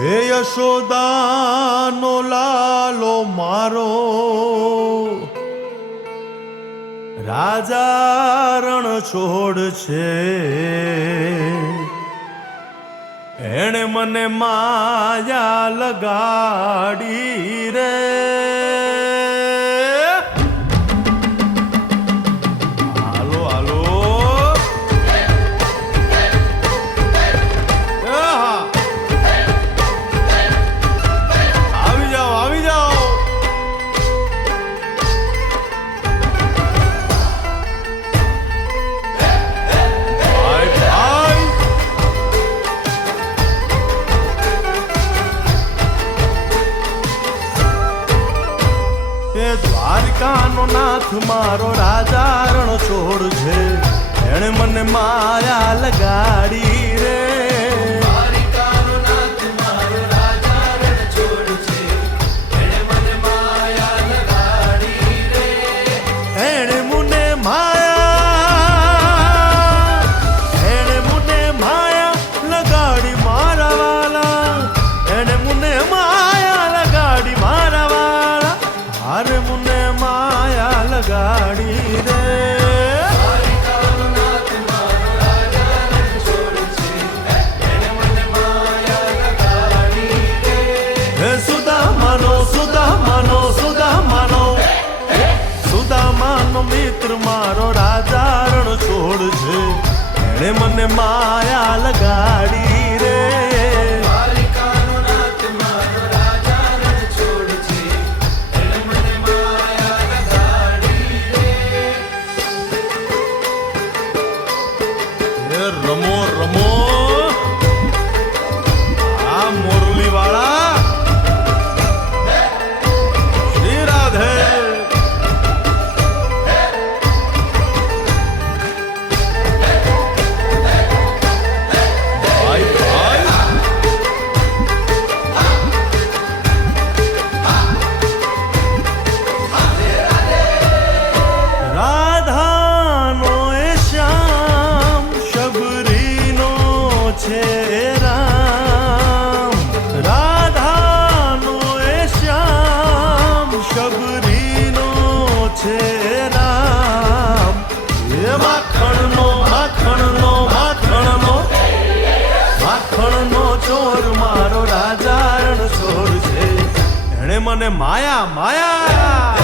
હે યશોદાનો લાલો મારો, રાજા રણ છોડ છે. એણે મને માયા લગાડી રે. હાલો હાલો આવી જાઓ આવી જાઓ. દ્વારકાનો નાથ મારો રાજા રણ છોડ છે. એણે મને માયા લગાડી રે. દ્વારકાનો નાથ મારો રાજા રણ છોડ છે. એણે મને માયા લગાડી રે. એણે મને માયા લગાડી મારા વાલા. એણે મને માયા લગાડી મારા વાલા. અરે મુને માયા લગાડી રે. હે સુદામાનો સુદામાનો સુદામાનો સુદામાનો મિત્ર મારો રાજા રણ છોડ છે. એણે મને માયા લગાડી રે. રમો રમો આ મોરલી વાળા. શ્રી રાધે. ભાઈ ભાઈ રાધાનો એ શ્યામ શબરીનો છે રામ. રાધાનો એ શ્યામ શબરીનો છે રામ. એ માખણનો માખણનો માખણનો માખણનો ચોર મારો રાજા રણ છોડ છે. એણે મને માયા માયા